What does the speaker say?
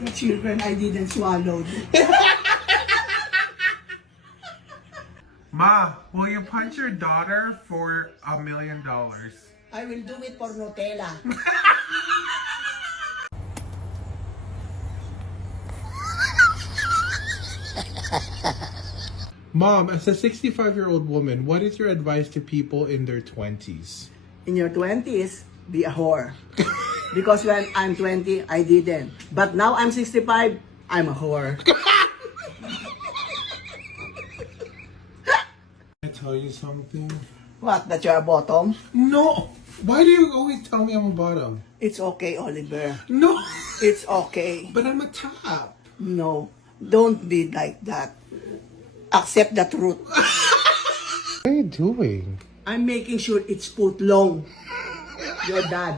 The children I didn't swallow. Ma, will you punch your daughter for $1 million? I will do it for Nutella. Mom, as a 65-year-old woman, what is your advice to people in their 20s? In your 20s, be a whore. Because when I'm 20, I didn't. But now I'm 65, I'm a whore. Can I tell you something? What, that you're a bottom? No! Why do you always tell me I'm a bottom? It's okay, Oliver. No! It's okay. But I'm a top. No, don't be like that. Accept the truth. What are you doing? I'm making sure it's put long. Your dad.